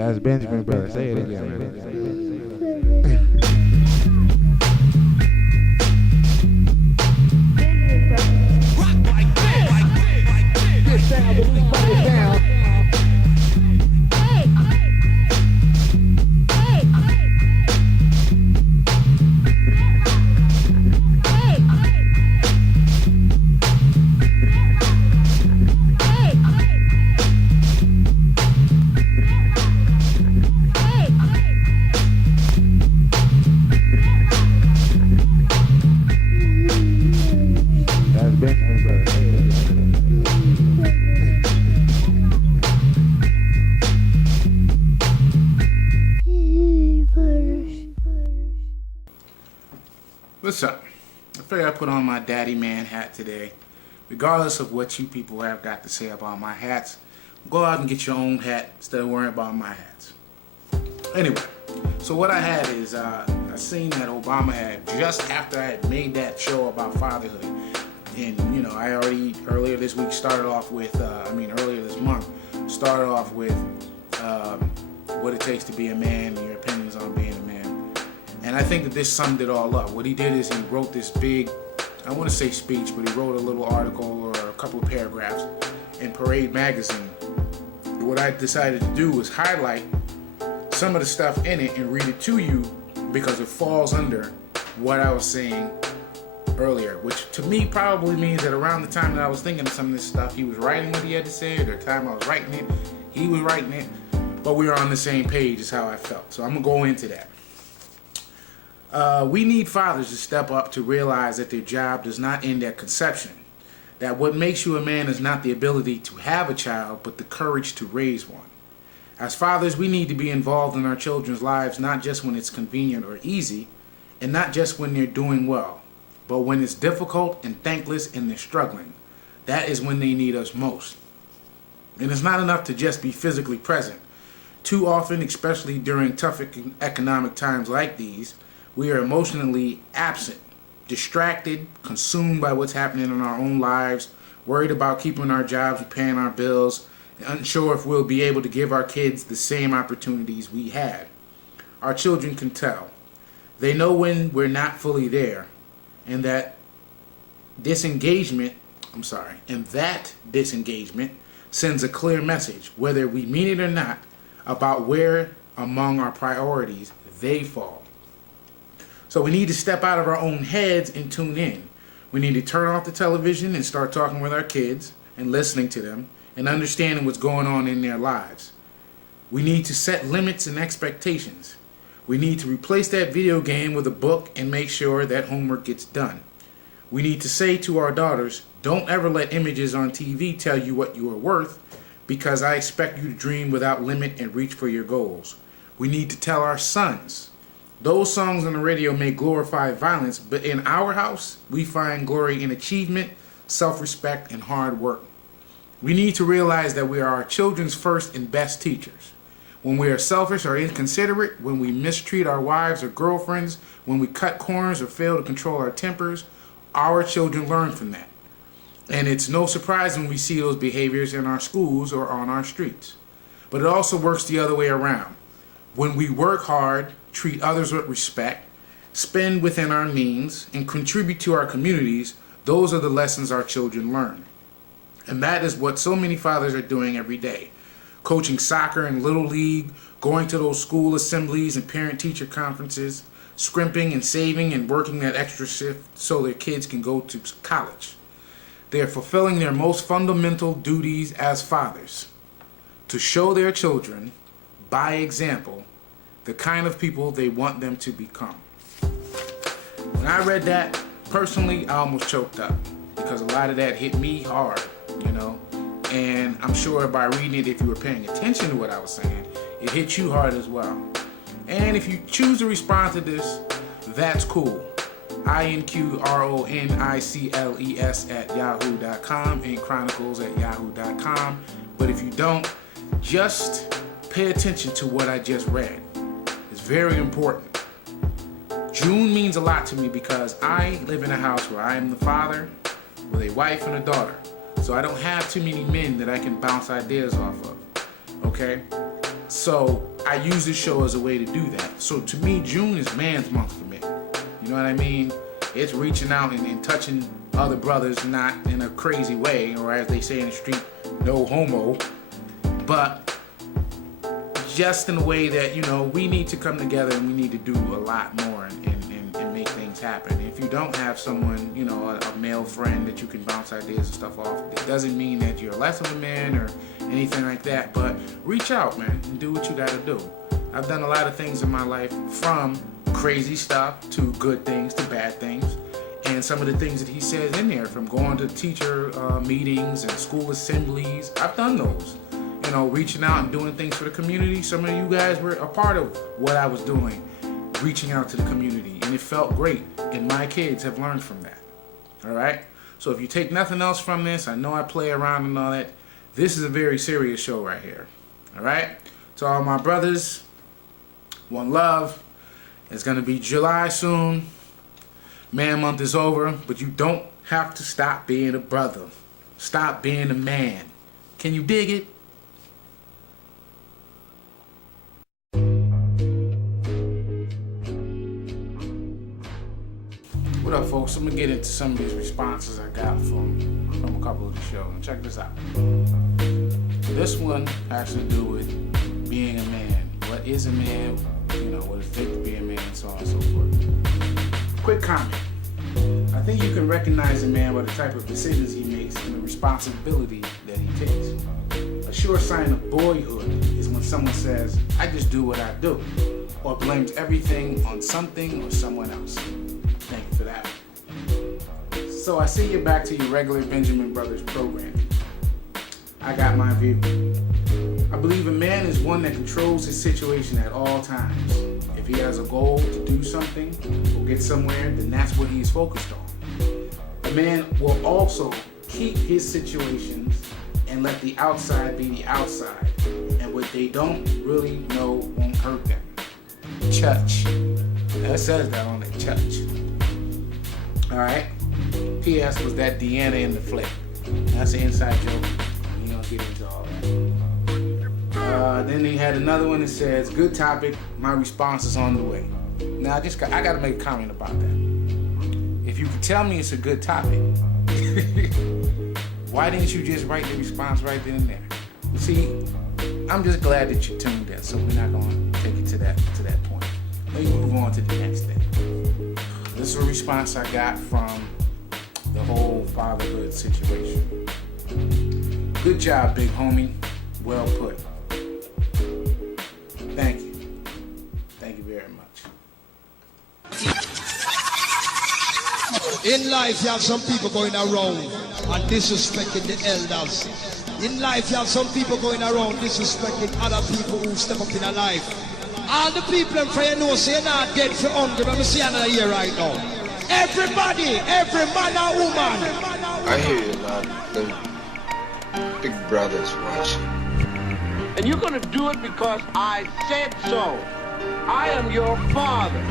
That's Benjamin, brother. Say it again, man. This sound, but we find it down. What's up? I figured I put on my Daddy Man hat today. Regardless of what you people have got to say about my hats, go out and get your own hat instead of worrying about my hats. Anyway, so what I had is, I seen that Obama had, just after I had made that show about fatherhood, and you know, I already, earlier this month, started off with what it takes to be a man and your opinions on being a man. And I think that this summed it all up. What he did is he wrote this big, I want to say speech, but he wrote a little article or a couple of paragraphs in Parade magazine. What I decided to do was highlight some of the stuff in it and read it to you because it falls under what I was saying earlier, which to me probably means that around the time that I was thinking of some of this stuff, he was writing what he had to say, or the time I was writing it, he was writing it, but we were on the same page is how I felt. So I'm going to go into that. We need fathers to step up to realize that their job does not end at conception. That what makes you a man is not the ability to have a child, but the courage to raise one. As fathers, we need to be involved in our children's lives, not just when it's convenient or easy, and not just when they're doing well, but when it's difficult and thankless and they're struggling. That is when they need us most. And it's not enough to just be physically present. Too often, especially during tough economic times like these, we are emotionally absent, distracted, consumed by what's happening in our own lives, worried about keeping our jobs and paying our bills, unsure if we'll be able to give our kids the same opportunities we had. Our children can tell. They know when we're not fully there, and that disengagement sends a clear message, whether we mean it or not, about where among our priorities they fall. So we need to step out of our own heads and tune in. We need to turn off the television and start talking with our kids and listening to them and understanding what's going on in their lives. We need to set limits and expectations. We need to replace that video game with a book and make sure that homework gets done. We need to say to our daughters, don't ever let images on TV tell you what you are worth, because I expect you to dream without limit and reach for your goals. We need to tell our sons, those songs on the radio may glorify violence, but in our house, we find glory in achievement, self-respect, and hard work. We need to realize that we are our children's first and best teachers. When we are selfish or inconsiderate, when we mistreat our wives or girlfriends, when we cut corners or fail to control our tempers, our children learn from that. And it's no surprise when we see those behaviors in our schools or on our streets. But it also works the other way around. When we work hard, treat others with respect, spend within our means, and contribute to our communities, those are the lessons our children learn. And that is what so many fathers are doing every day. Coaching soccer and little league, going to those school assemblies and parent-teacher conferences, scrimping and saving and working that extra shift so their kids can go to college. They are fulfilling their most fundamental duties as fathers, to show their children, by example, the kind of people they want them to become. When I read that, personally, I almost choked up because a lot of that hit me hard, you know. And I'm sure by reading it, if you were paying attention to what I was saying, it hit you hard as well. And if you choose to respond to this, that's cool. Inqronicles at yahoo.com, Inqronicles at yahoo.com. But if you don't, just pay attention to what I just read. It's very important. June means a lot to me because I live in a house where I am the father with a wife and a daughter. So I don't have too many men that I can bounce ideas off of. Okay? So I use this show as a way to do that. So to me, June is man's month for me. You know what I mean? It's reaching out and touching other brothers, not in a crazy way, or as they say in the street, no homo, but just in a way that, you know, we need to come together and we need to do a lot more and make things happen. If you don't have someone, you know, a male friend that you can bounce ideas and stuff off, it doesn't mean that you're less of a man or anything like that, but reach out, man, and do what you gotta do. I've done a lot of things in my life, from crazy stuff to good things to bad things. And some of the things that he says in there, from going to teacher meetings and school assemblies, I've done those. You know, reaching out and doing things for the community. Some of you guys were a part of what I was doing, reaching out to the community. And it felt great. And my kids have learned from that. All right? So if you take nothing else from this, I know I play around and all that. This is a very serious show right here. All right? To all my brothers, one love. It's going to be July soon. Man month is over, but you don't have to stop being a brother. Stop being a man. Can you dig it? What up, folks? I'm gonna get into some of these responses I got from a couple of the shows. And check this out. This one has to do with being a man. What is a man? You know, what it takes to be a man, and so on and so forth. Quick comment. I think you can recognize a man by the type of decisions he makes and the responsibility that he takes. A sure sign of boyhood is when someone says, I just do what I do, or blames everything on something or someone else. Thank you for that. So I see you back to your regular Benjamin Brothers program. I got my view. I believe a man is one that controls his situation at all times. If he has a goal to do something or get somewhere, then that's what he's focused on. A man will also keep his situations and let the outside be the outside, and what they don't really know won't hurt them. Church. That says that on the church. Alright? P.S. was that Deanna in the flick. That's an inside joke. You don't get into all that. Then they had another one that says, good topic, my response is on the way. Now I gotta make a comment about that. If you could tell me it's a good topic, why didn't you just write the response right then and there? You see, I'm just glad that you tuned in, so we're not gonna take it to that point. Let me move on to the next thing. This is a response I got from the whole fatherhood situation. Good job, big homie. Well put. Thank you. Thank you very much. In life, you have some people going around and disrespecting the elders. In life, you have some people going around disrespecting other people who step up in a life. All the people in front of you know, say you're not dead for hungry, but I'm seeing another year right now. Everybody, every man and woman. I hear you, lad. The big brother's watching. And you're gonna do it because I said so. I am your father.